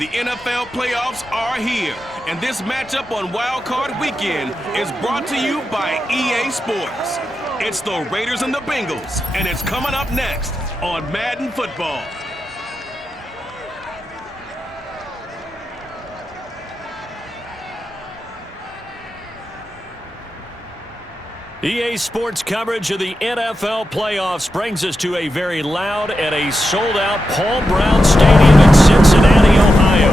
The NFL playoffs are here, and this matchup on Wildcard Weekend is brought to you by EA Sports. It's the Raiders and the Bengals, and it's coming up next on Madden Football. EA Sports coverage of the NFL playoffs brings us to a very loud and a sold-out Paul Brown Stadium in Cincinnati, Ohio.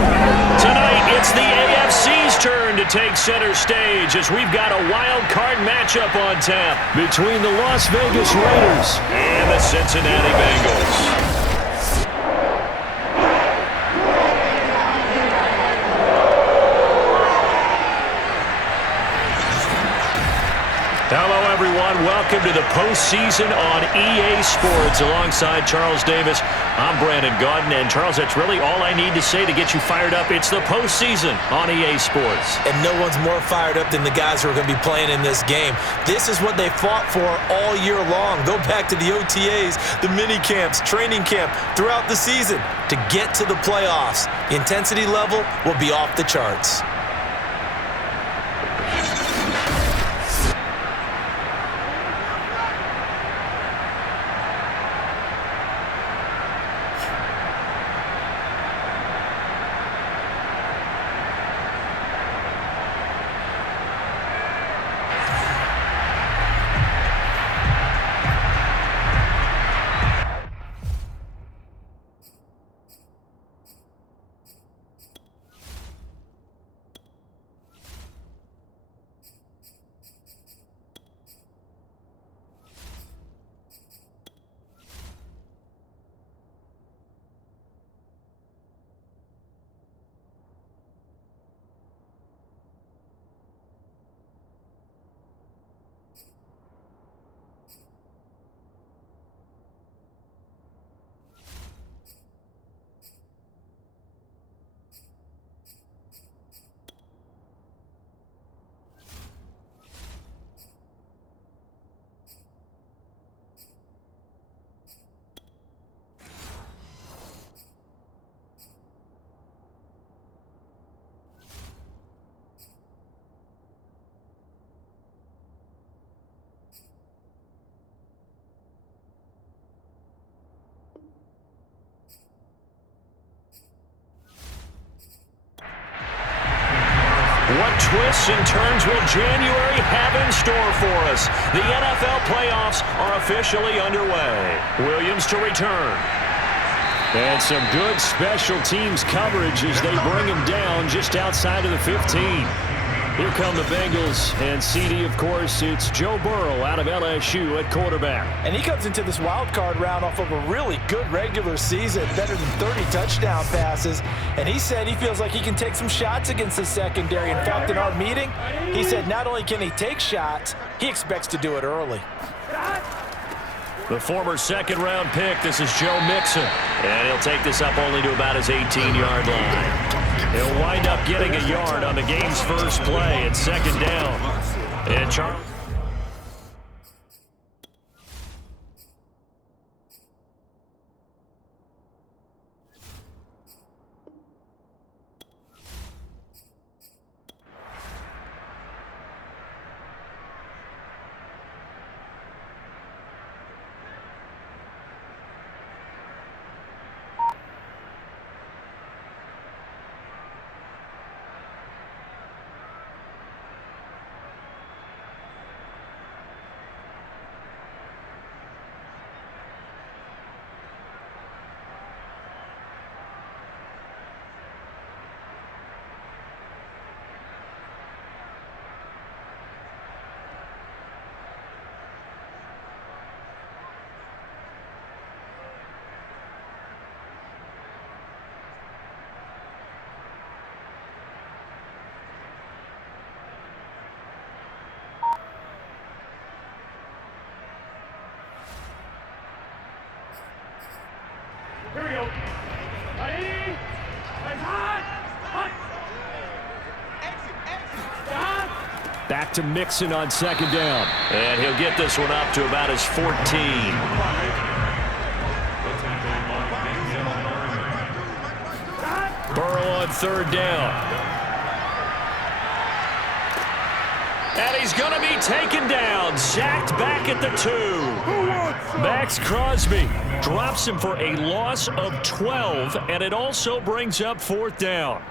Tonight, it's the AFC's turn to take center stage as we've got a wild card matchup on tap between the Las Vegas Raiders and the Cincinnati Bengals. Hello, everyone. Welcome to the postseason on EA Sports. Alongside Charles Davis, I'm Brandon Gaudin. And, Charles, that's really all I need to say to get you fired up. It's the postseason on EA Sports. And no one's more fired up than the guys who are going to be playing in this game. This is what they fought for all year long. Go back to the OTAs, the mini camps, training camp, throughout the season to get to the playoffs. The intensity level will be off the charts. What twists and turns will January have in store for us? The NFL playoffs are officially underway. Williams to return. And some good special teams coverage as they bring him down just outside of the 15. Here come the Bengals, and CD, of course, it's Joe Burrow out of LSU at quarterback. And he comes into this wild card round off of a really good regular season, better than 30 touchdown passes. And he said he feels like he can take some shots against the secondary. In fact, in our meeting, he said not only can he take shots, he expects to do it early. The former second-round pick, this is Joe Mixon. And he'll take this up only to about his 18-yard line. He'll wind up getting a yard on the game's first play at second down. And Charles. Here we go. Ready? Hot. Back to Mixon on second down. And he'll get this one up to about his 14. Burrow on on third down. And he's going to be taken down, sacked back at the 2. Max Crosby drops him for a loss of 12, and it also brings up fourth down.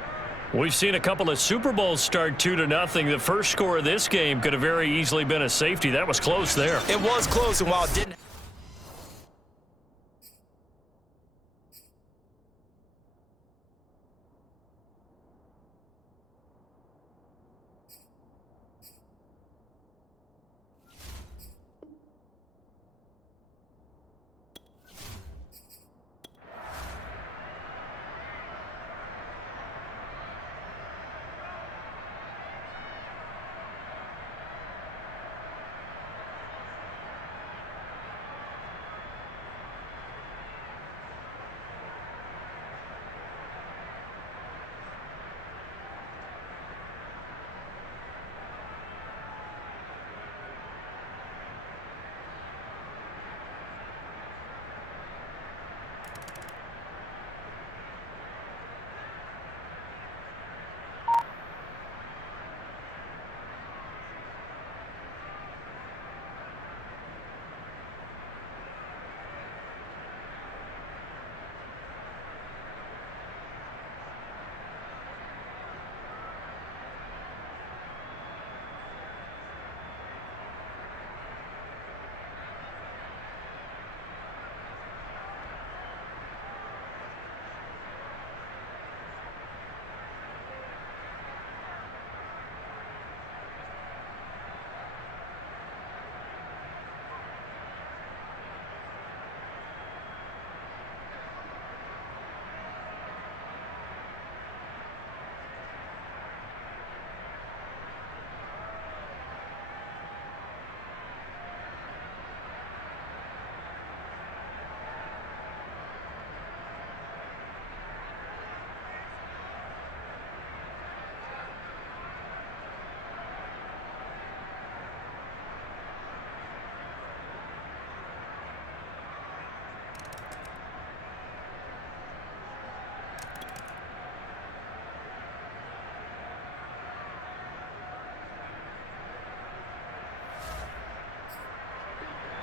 We've seen a couple of Super Bowls start 2-0. The first score of this game could have very easily been a safety. That was close there. It was close, and while it didn't...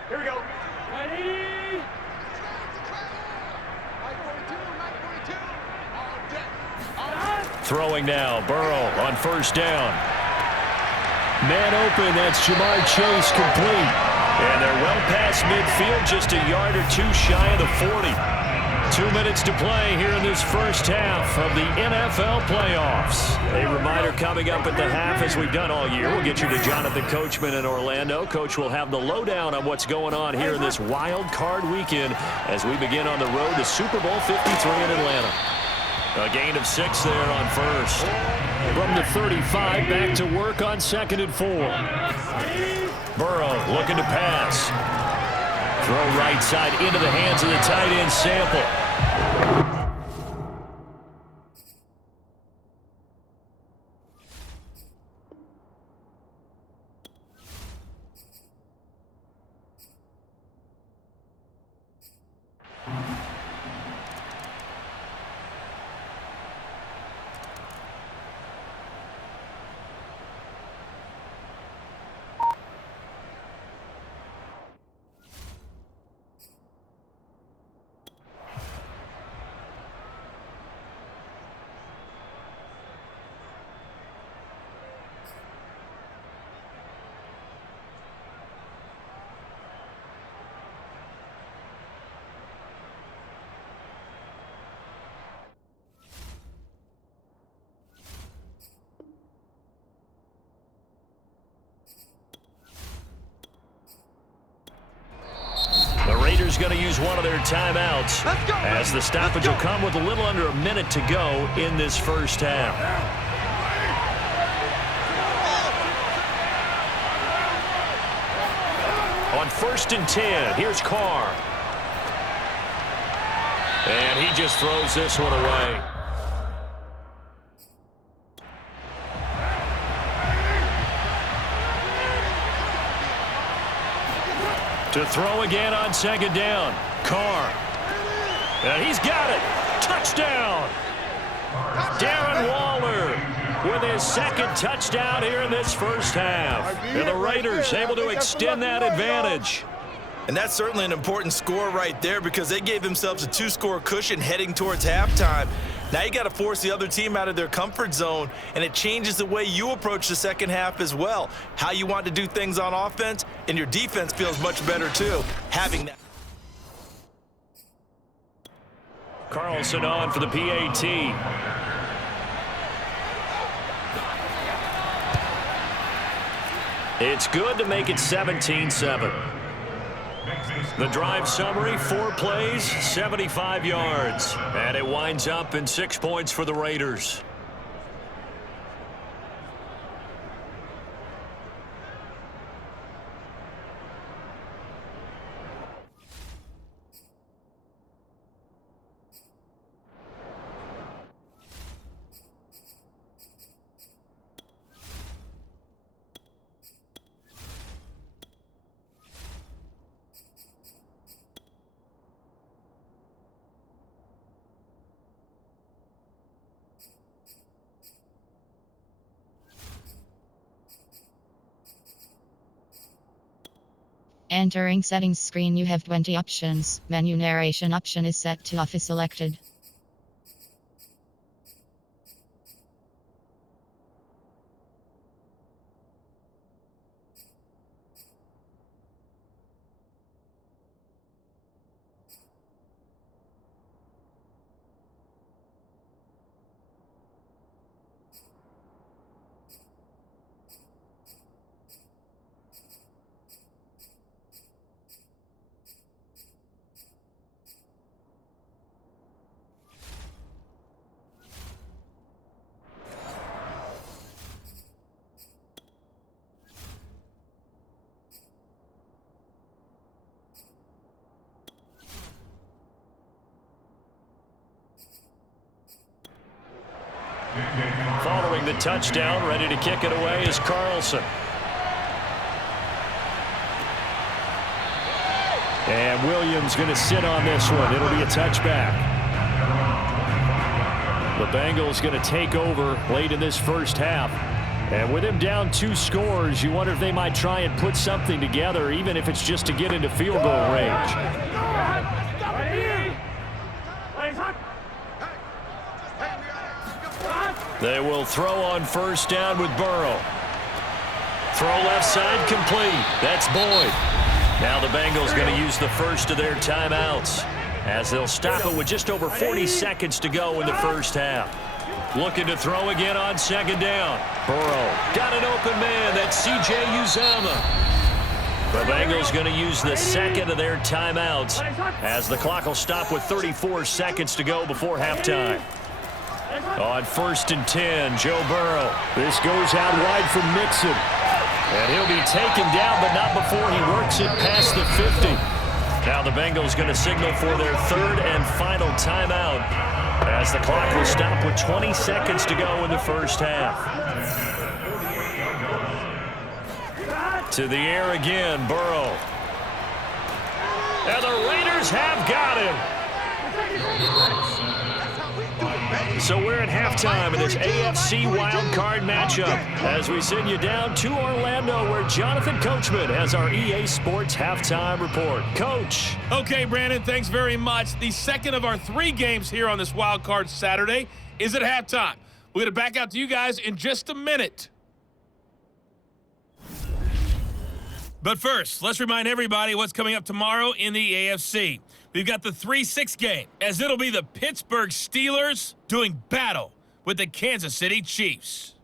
Here we go. Ready? Throwing now, Burrow on first down. Man open, that's Jamar Chase complete. And they're well past midfield, just a yard or two shy of the 40. 2 minutes to play here in this first half of the NFL playoffs. A reminder coming up at the half, as we've done all year. We'll get you to Jonathan Coachman in Orlando. Coach will have the lowdown on what's going on here in this wild card weekend as we begin on the road to Super Bowl 53 in Atlanta. A gain of 6 there on first. From the 35, back to work on 2nd and 4. Burrow looking to pass. Throw right side into the hands of the tight end, Sample. Going to use one of their timeouts as the stoppage will come with a little under a minute to go in this first half. On 1st and 10, here's Carr. And he just throws this one away. To throw again on 2nd down. Carr. And he's got it. Touchdown. Darren Waller with his second touchdown here in this first half. And the Raiders able to extend that advantage. And that's certainly an important score right there because they gave themselves a 2-score cushion heading towards halftime. Now you got to force the other team out of their comfort zone, and it changes the way you approach the second half as well. How you want to do things on offense, and your defense feels much better too, having that. Carlson on for the PAT. It's good to make it 17-7. The drive summary, 4 plays, 75 yards. And it winds up in 6 points for the Raiders. Entering settings screen, you have 20 options. Menu narration option is set to off is selected. Following the touchdown, ready to kick it away is Carlson. And Williams going to sit on this one. It'll be a touchback. The Bengals going to take over late in this first half. And with him down 2 scores, you wonder if they might try and put something together, even if it's just to get into field goal range. They will throw on first down with Burrow. Throw left side complete. That's Boyd. Now the Bengals going to use the first of their timeouts as they'll stop it with just over 40 seconds to go in the first half. Looking to throw again on second down. Burrow got an open man. That's C.J. Uzomah. The Bengals going to use the second of their timeouts as the clock will stop with 34 seconds to go before halftime. On first and 10, Joe Burrow. This goes out wide for Mixon. And he'll be taken down, but not before he works it past the 50. Now the Bengals going to signal for their third and final timeout as the clock will stop with 20 seconds to go in the first half. To the air again, Burrow. And the Raiders have got him. So we're at halftime in this AFC Wildcard matchup as we send you down to Orlando where Jonathan Coachman has our EA Sports halftime report. Coach. Okay, Brandon, thanks very much. The second of our 3 games here on this Wildcard Saturday is at halftime. We're going to back out to you guys in just a minute. But first, let's remind everybody what's coming up tomorrow in the AFC. We've got the 3-6 game, as it'll be the Pittsburgh Steelers doing battle with the Kansas City Chiefs.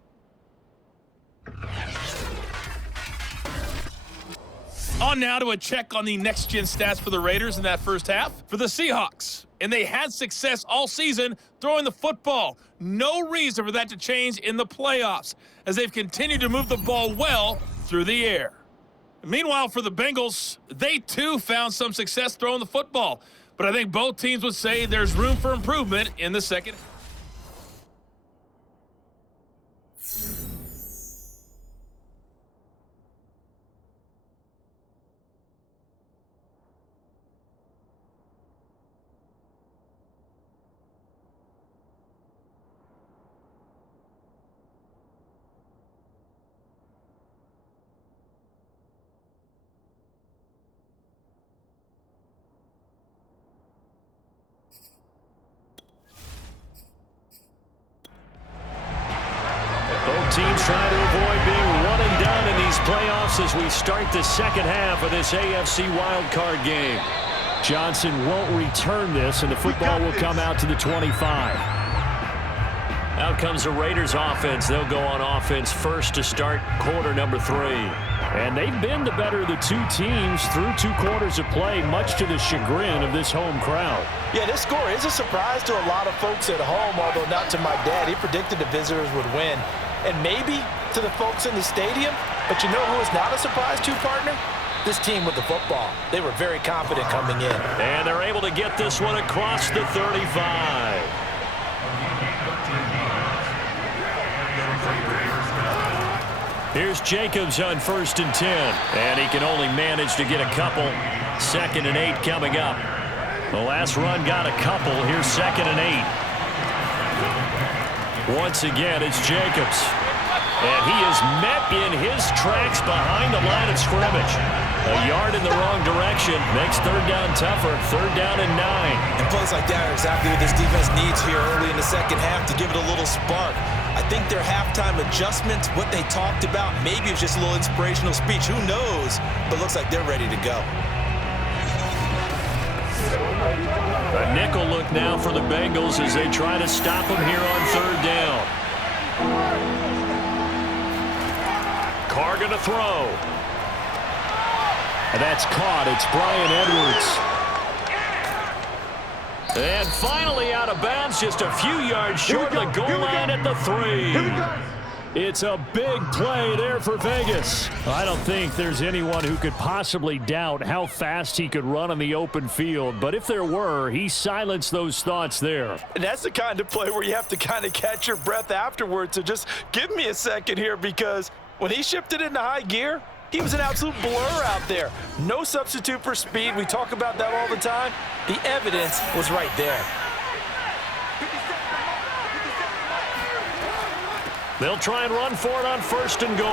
On now to a check on the next-gen stats for the Raiders in that first half. For the Seahawks, and they had success all season throwing the football. No reason for that to change in the playoffs, as they've continued to move the ball well through the air. Meanwhile, for the Bengals, they too found some success throwing the football. But I think both teams would say there's room for improvement in the second. teams trying to avoid being one and done in these playoffs as we start the second half of this AFC wildcard game. Johnson won't return this, and the football will come out to the 25. Out comes the Raiders offense. They'll go on offense first to start quarter number 3. And they've been the better of the two teams through 2 quarters of play, much to the chagrin of this home crowd. Yeah, this score is a surprise to a lot of folks at home, although not to my dad. He predicted the visitors would win. And maybe to the folks in the stadium, but you know who is not a surprise to, partner? This team with the football. They were very confident coming in. And they're able to get this one across the 35. Here's Jacobs on 1st and 10. And he can only manage to get a couple. 2nd and 8 coming up. The last run got a couple. Here's 2nd and 8. Once again, it's Jacobs. And he is met in his tracks behind the line of scrimmage. A yard in the wrong direction makes 3rd down tougher. 3rd down and 9. And plays like that are exactly what this defense needs here early in the second half to give it a little spark. I think their halftime adjustments, what they talked about, maybe it's just a little inspirational speech. Who knows? But looks like they're ready to go. A nickel look now for the Bengals as they try to stop him here on 3rd down. Carr going to throw. And that's caught. It's Brian Edwards. And finally out of bounds, just a few yards short of the goal line at the 3. It's a big play there for Vegas. I don't think there's anyone who could possibly doubt how fast he could run on the open field. But if there were, he silenced those thoughts there. And that's the kind of play where you have to kind of catch your breath afterwards. So just give me a second here, because when he shifted into high gear, he was an absolute blur out there. No substitute for speed. We talk about that all the time. The evidence was right there. They'll try and run for it on 1st and goal.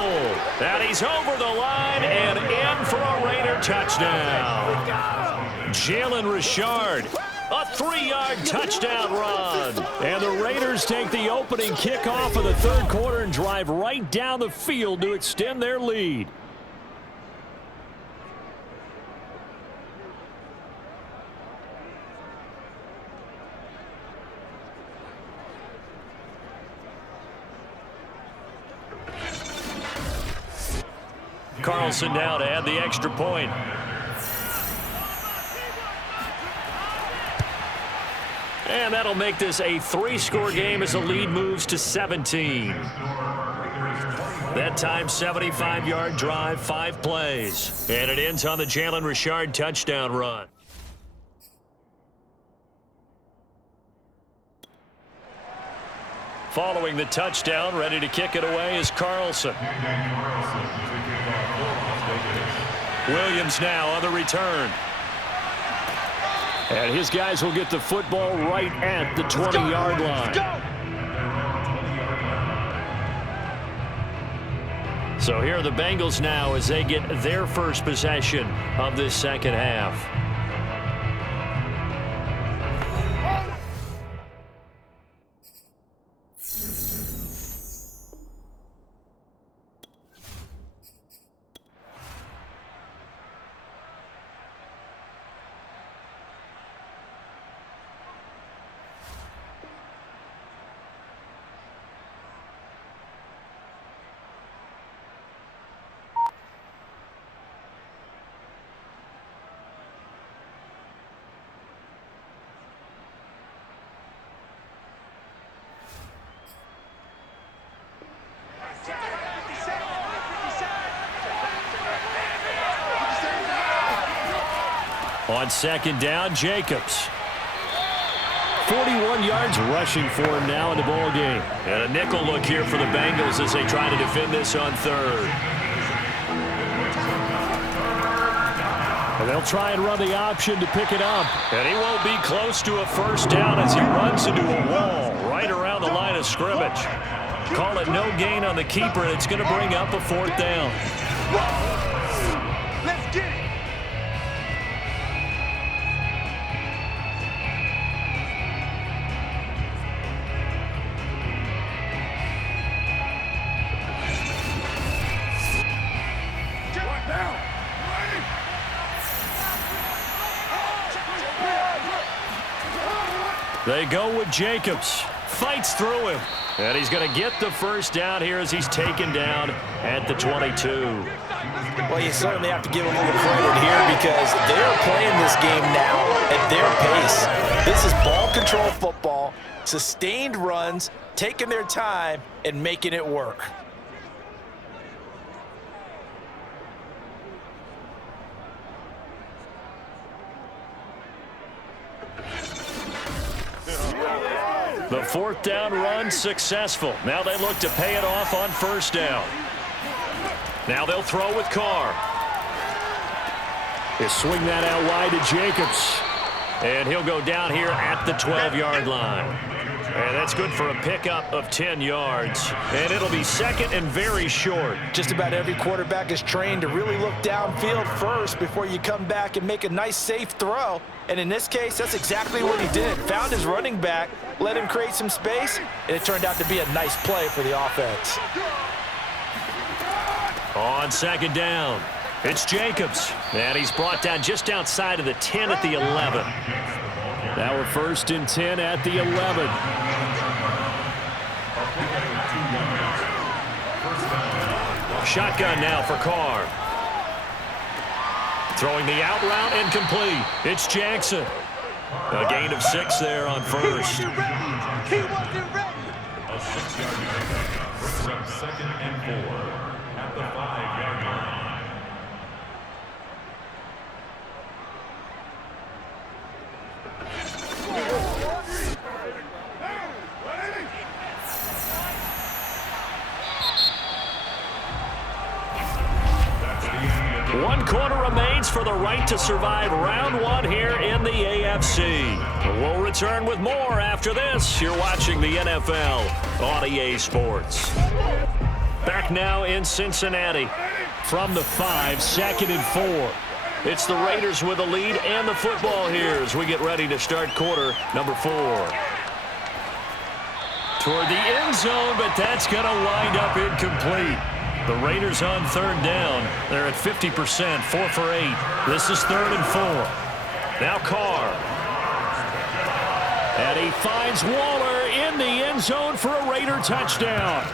And he's over the line and in for a Raider touchdown. Jalen Richard, a 3-yard touchdown run. And the Raiders take the opening kickoff of the 3rd quarter and drive right down the field to extend their lead. Carlson now to add the extra point. And that'll make this a 3-score game as the lead moves to 17. That time, 75-yard drive, 5 plays. And it ends on the Jalen Richard touchdown run. Following the touchdown, ready to kick it away is Carlson. Williams now on the return. And his guys will get the football right at the 20-yard line. So here are the Bengals now as they get their first possession of this second half. On 2nd down, Jacobs. 41 yards rushing for him now in the ball game. And a nickel look here for the Bengals as they try to defend this on 3rd. And they'll try and run the option to pick it up. And he won't be close to a 1st down as he runs into a wall right around the line of scrimmage. Call it no gain on the keeper, and it's going to bring up a 4th down. Let's get it. They go with Jacobs. Fights through him. And he's going to get the first down here as he's taken down at the 22. Well, you certainly have to give them a little credit here because they're playing this game now at their pace. This is ball control football, sustained runs, taking their time, and making it work. The fourth down run successful. Now they look to pay it off on first down. Now they'll throw with Carr. He'll swing that out wide to Jacobs. And he'll go down here at the 12-yard line. And that's good for a pickup of 10 yards. And it'll be second and very short. Just about every quarterback is trained to really look downfield first before you come back and make a nice, safe throw. And in this case, that's exactly what he did. Found his running back, let him create some space, and it turned out to be a nice play for the offense. On second down, it's Jacobs. And he's brought down just outside of the 10 at the 11. Now we're first and 10 at the 11. Shotgun now for Carr. Throwing the out route incomplete. It's Jackson. A gain of 6 there on first. He wasn't ready. A 6-yard gain. Brings up second and 4 at the 5-yard line. One quarter remains for the right to survive round 1 here in the AFC. We'll return with more after this. You're watching the NFL on EA Sports. Back now in Cincinnati. From the 5, second and 4. It's the Raiders with the lead and the football here as we get ready to start quarter number 4. Toward the end zone, but that's going to wind up incomplete. The Raiders on third down. They're at 50%, 4 for 8. This is third and 4. Now Carr. And he finds Waller in the end zone for a Raider touchdown.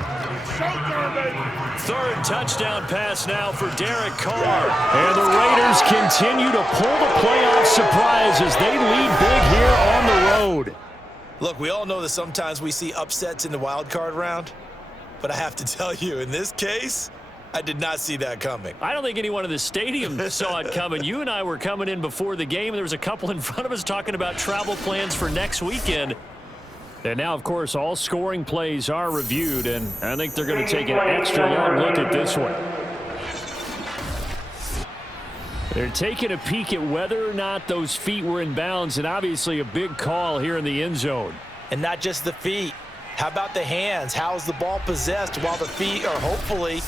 Third touchdown pass now for Derek Carr. And the Raiders continue to pull the playoff surprise as they lead big here on the road. Look, we all know that sometimes we see upsets in the wild card round. But I have to tell you, in this case, I did not see that coming. I don't think anyone in the stadium saw it coming. You and I were coming in before the game. There was a couple in front of us talking about travel plans for next weekend. And now, of course, all scoring plays are reviewed, and I think they're going to take an extra long look at this one. They're taking a peek at whether or not those feet were in bounds, and obviously a big call here in the end zone. And not just the feet. How about the hands? How's the ball possessed while the feet are hopefully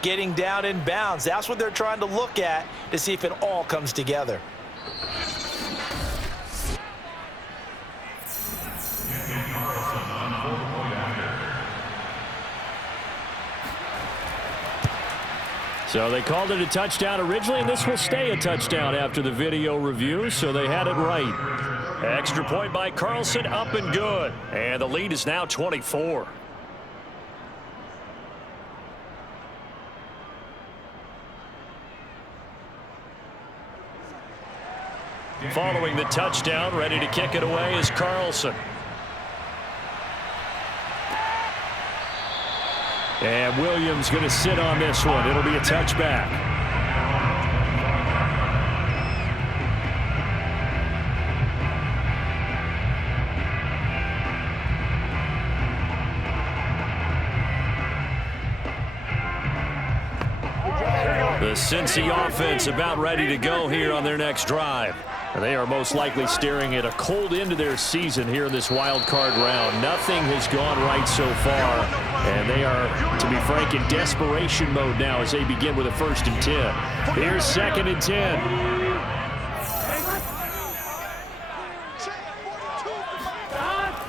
getting down in bounds? That's what they're trying to look at to see if it all comes together. So they called it a touchdown originally, and this will stay a touchdown after the video review, so they had it right. Extra point by Carlson, up and good. And the lead is now 24. Following the touchdown, ready to kick it away is Carlson. And Williams going to sit on this one. It'll be a touchback. The Cincy offense about ready to go here on their next drive. They are most likely staring at a cold end to their season here in this wild card round. Nothing has gone right so far, and they are, to be frank, in desperation mode now as they begin with a 1st and 10. Here's 2nd and 10.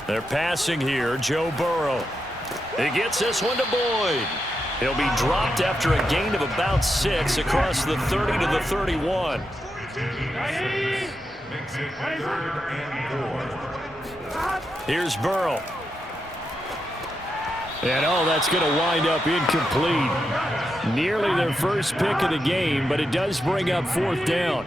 They're passing here, Joe Burrow. He gets this one to Boyd. He'll be dropped after a gain of about 6 across the 30 to the 31. Makes it 3rd and 4. Here's Burrow. And, that's going to wind up incomplete. Nearly their first pick of the game, but it does bring up 4th down.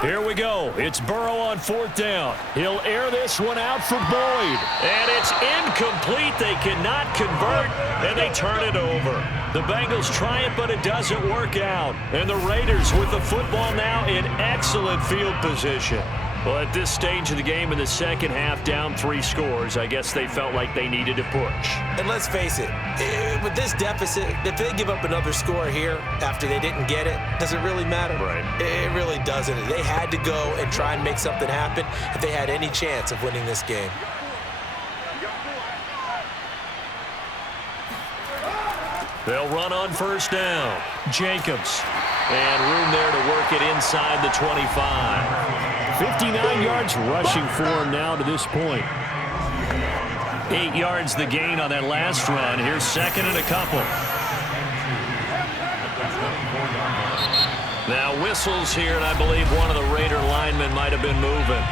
Here we go. It's Burrow on 4th down. He'll air this one out for Boyd. And it's incomplete. They cannot convert, and they turn it over. The Bengals try it, but it doesn't work out. And the Raiders with the football now in excellent field position. Well, at this stage of the game in the second half, down 3 scores, I guess they felt like they needed to push. And let's face it, with this deficit, if they give up another score here after they didn't get it, does it really matter? Right. It really doesn't. They had to go and try and make something happen if they had any chance of winning this game. They'll run on 1st down. Jacobs. And room there to work it inside the 25. 59 yards rushing for him now to this point. 8 yards the gain on that last run. Here's 2nd and a couple. Now whistles here, and I believe one of the Raider linemen might have been moving.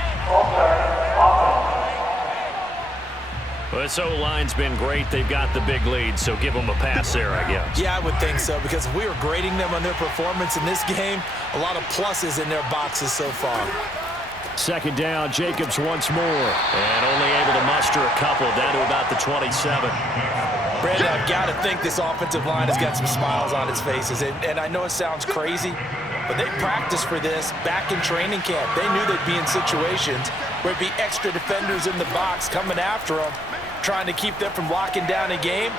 Well, this O-line's been great. They've got the big lead, so give them a pass there, I guess. Yeah, I would think so, because if we were grading them on their performance in this game, a lot of pluses in their boxes so far. 2nd down, Jacobs once more. And only able to muster a couple, down to about the 27. Brandon, I've got to think this offensive line has got some smiles on its faces. And I know it sounds crazy, but they practiced for this back in training camp. They knew they'd be in situations where it'd be extra defenders in the box coming after them, trying to keep them from locking down a game.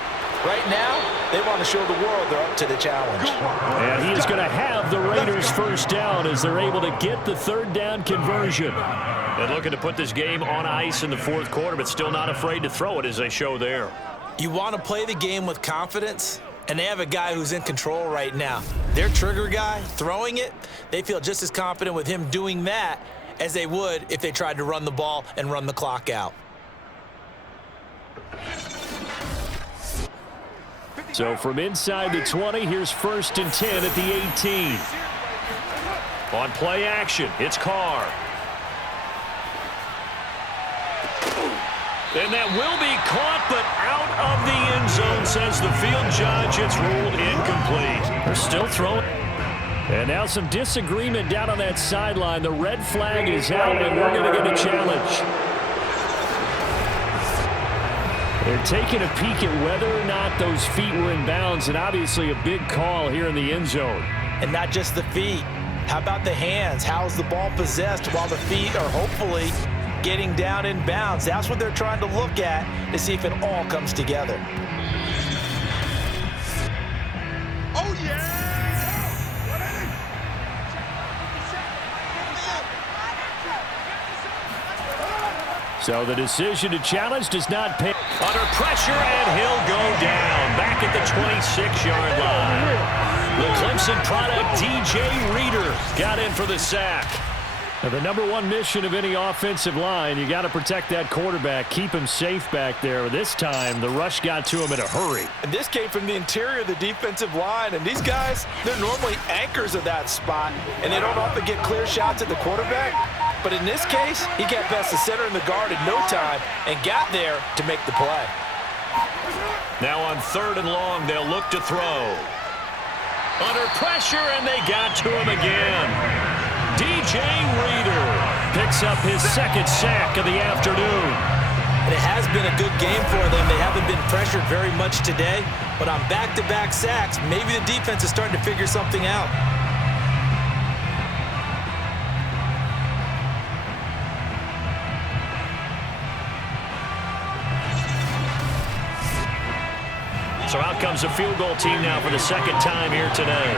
Right now, they want to show the world they're up to the challenge. And he is going to have the Raiders 1st down as they're able to get the 3rd down conversion. And looking to put this game on ice in the 4th quarter, but still not afraid to throw it as they show there. You want to play the game with confidence, and they have a guy who's in control right now. Their trigger guy, throwing it, they feel just as confident with him doing that as they would if they tried to run the ball and run the clock out. So from inside the 20, here's 1st and 10 at the 18. On play action, it's Carr. And that will be caught, but out of the end zone, says the field judge. It's ruled incomplete. They're still throwing. And now some disagreement down on that sideline. The red flag is out, and we're going to get a challenge. They're taking a peek at whether or not those feet were in bounds, and obviously a big call here in the end zone. And not just the feet. How about the hands? How's the ball possessed while the feet are hopefully getting down in bounds? That's what they're trying to look at to see if it all comes together. Oh, yeah! So the decision to challenge does not pay. Under pressure, and he'll go down back at the 26-yard line. The Clemson product, DJ Reader, got in for the sack. Now, the #1 mission of any offensive line, you got to protect that quarterback, keep him safe back there. This time, the rush got to him in a hurry. And this came from the interior of the defensive line. And these guys, they're normally anchors of that spot, and they don't often get clear shots at the quarterback. But in this case, he got past the center and the guard in no time and got there to make the play. Now on 3rd and long, they'll look to throw. Under pressure, and they got to him again. DJ Reader picks up his 2nd sack of the afternoon. And it has been a good game for them. They haven't been pressured very much today, but on back-to-back sacks, maybe the defense is starting to figure something out. So out comes a field goal team now for the 2nd time here today.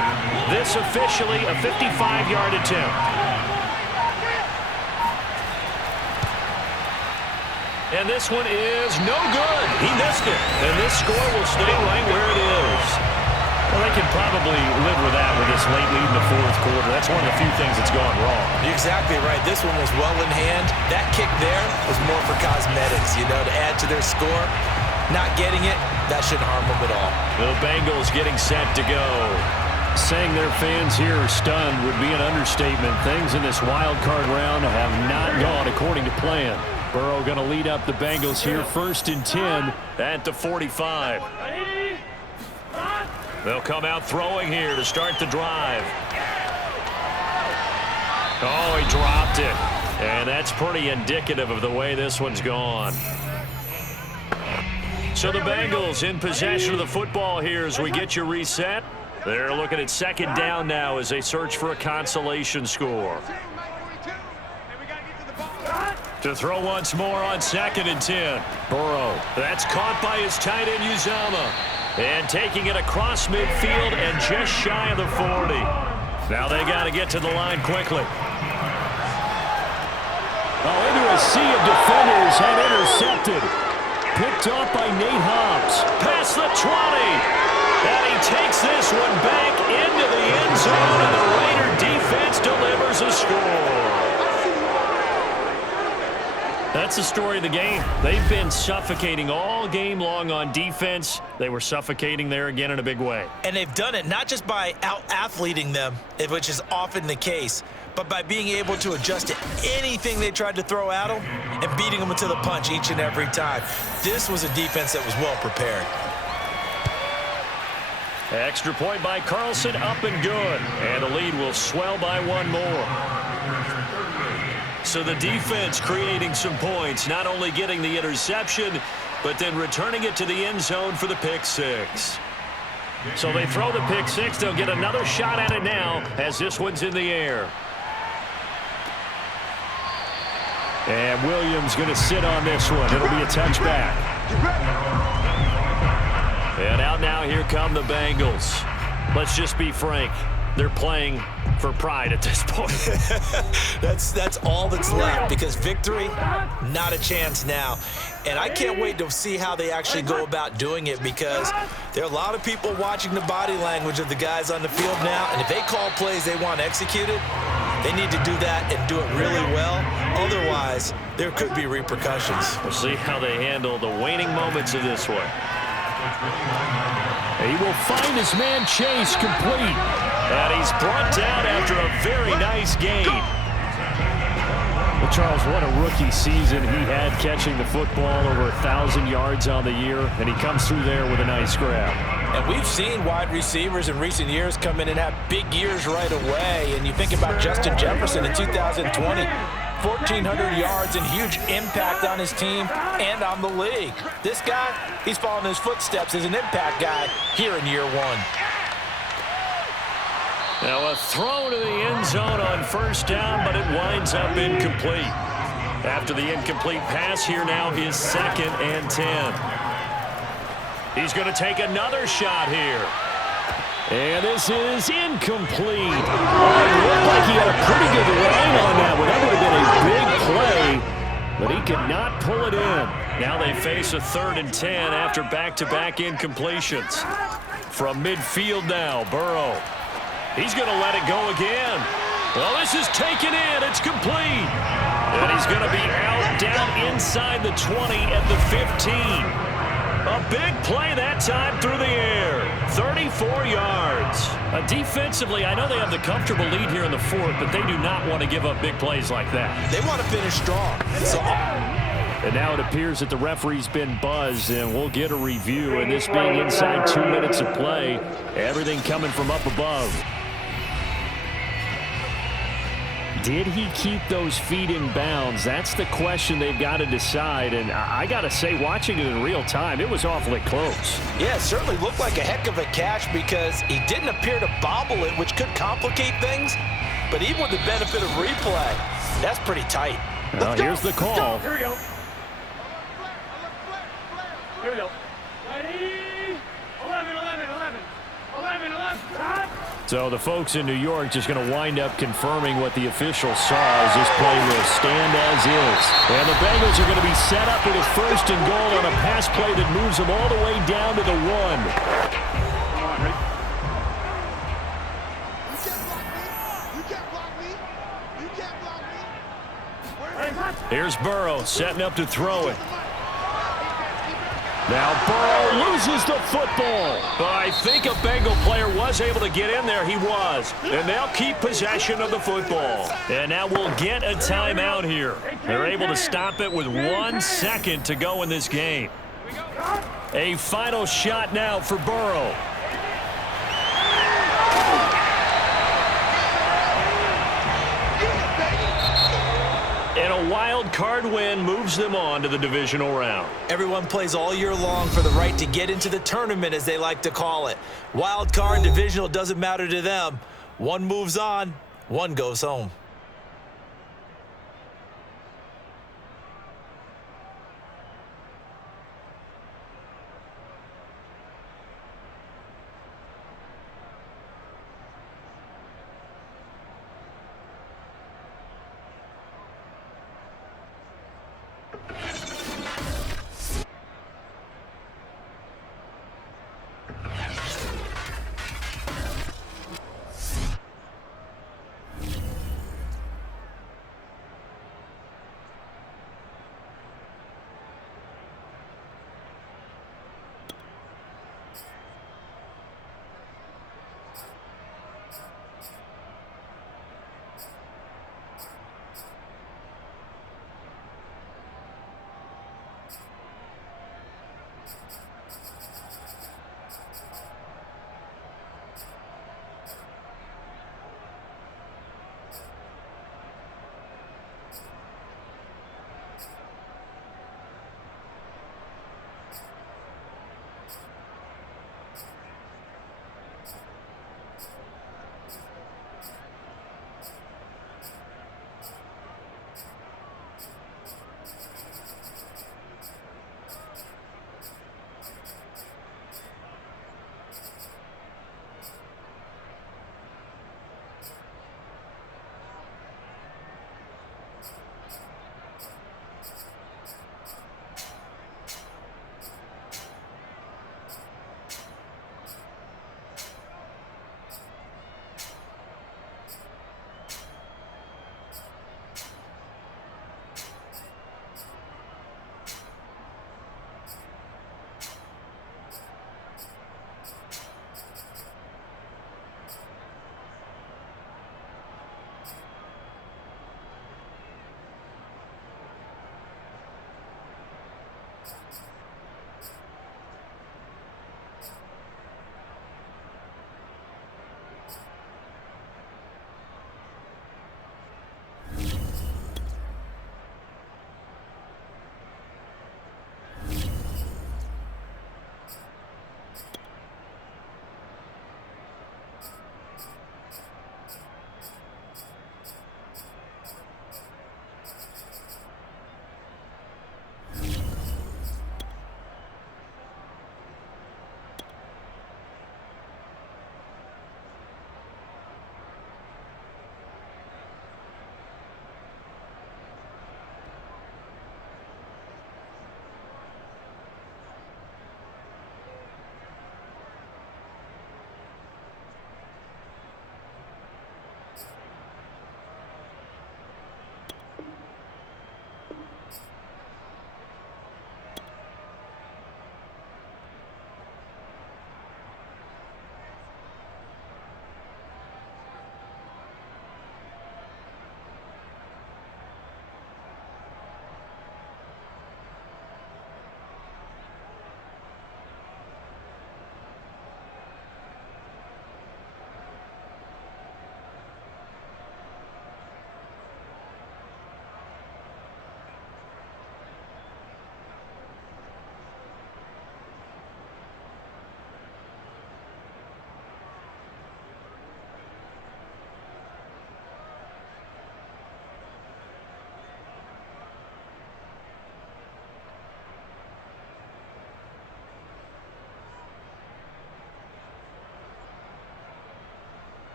This officially a 55-yard attempt. And this one is no good. He missed it. And this score will stay right where it is. Well, they can probably live with that with this late lead in the 4th quarter. That's one of the few things that's gone wrong. You're exactly right. This one was well in hand. That kick there was more for cosmetics, to add to their score. Not getting it, that shouldn't harm them at all. The Bengals getting set to go. Saying their fans here are stunned would be an understatement. Things in this wild card round have not gone according to plan. Burrow going to lead up the Bengals here, 1st and 10 at the 45. They'll come out throwing here to start the drive. Oh, he dropped it. And that's pretty indicative of the way this one's gone. So the Bengals in possession of the football here as we get you reset. They're looking at 2nd down now as they search for a consolation score. To throw once more on 2nd and 10. Burrow. That's caught by his tight end, Uzama. And taking it across midfield and just shy of the 40. Now they got to get to the line quickly. Oh, into a sea of defenders and intercepted. Picked off by Nate Hobbs. Past the 20. And he takes this one back into the end zone, and the Raider defense delivers a score. That's the story of the game. They've been suffocating all game long on defense. They were suffocating there again in a big way. And they've done it not just by out-athleting them, which is often the case, but by being able to adjust to anything they tried to throw at them and beating them to the punch each and every time. This was a defense that was well prepared. Extra point by Carlson, up and good. And the lead will swell by one more. So the defense creating some points, not only getting the interception, but then returning it to the end zone for the pick six. So they throw the pick six. They'll get another shot at it now as this one's in the air. And Williams going to sit on this one. It'll be a touchback. And out now, here come the Bengals. Let's just be frank. They're playing for pride at this point. That's all that's left, because victory, not a chance now. And I can't wait to see how they actually go about doing it, because there are a lot of people watching the body language of the guys on the field now, and if they call plays they want executed, they need to do that and do it really well. Otherwise, there could be repercussions. We'll see how they handle the waning moments of this one. He will find his man Chase complete. And he's brought down after a very nice gain. Well, Charles, what a rookie season he had, catching the football over 1,000 yards on the year, and he comes through there with a nice grab. And we've seen wide receivers in recent years come in and have big years right away. And you think about Justin Jefferson in 2020. 1,400 yards and huge impact on his team and on the league. This guy, he's following his footsteps as an impact guy here in year one. Now a throw to the end zone on 1st down, but it winds up incomplete. After the incomplete pass, here now is 2nd and 10. He's going to take another shot here. And this is incomplete. Oh, it looked like he had a pretty good line on that one. That would have been a big play, but he could not pull it in. Now they face a 3rd and 10 after back-to-back incompletions. From midfield now, Burrow. He's going to let it go again. Well, this is taken in. It's complete. And he's going to be out down inside the 20 at the 15. A big play that time through the air. 34 yards. Defensively, I know they have the comfortable lead here in the 4th, but they do not want to give up big plays like that. They want to finish strong. And now it appears that the referee's been buzzed, and we'll get a review. And this being inside 2 minutes of play, everything coming from up above. Did he keep those feet in bounds? That's the question they've got to decide. And I got to say, watching it in real time, it was awfully close. Yeah, it certainly looked like a heck of a catch, because he didn't appear to bobble it, which could complicate things. But even with the benefit of replay, that's pretty tight. Well, here's the call. Here we go. Here we go. Ready? 11, 11, 11. 11, 11. So the folks in New York just going to wind up confirming what the official saw, as this play will stand as is. And the Bengals are going to be set up with a 1st and goal on a pass play that moves them all the way down to the 1. Here's Burrow setting up to throw it. Now Burrow loses the football. But I think a Bengal player was was able to get in there, he was. And they'll keep possession of the football. And now we'll get a timeout here. They're able to stop it with 1 second to go in this game. A final shot now for Burrow. And a wild card win moves them on to the divisional round. Everyone plays all year long for the right to get into the tournament, as they like to call it. Wild card, divisional, doesn't matter to them. One moves on, one goes home.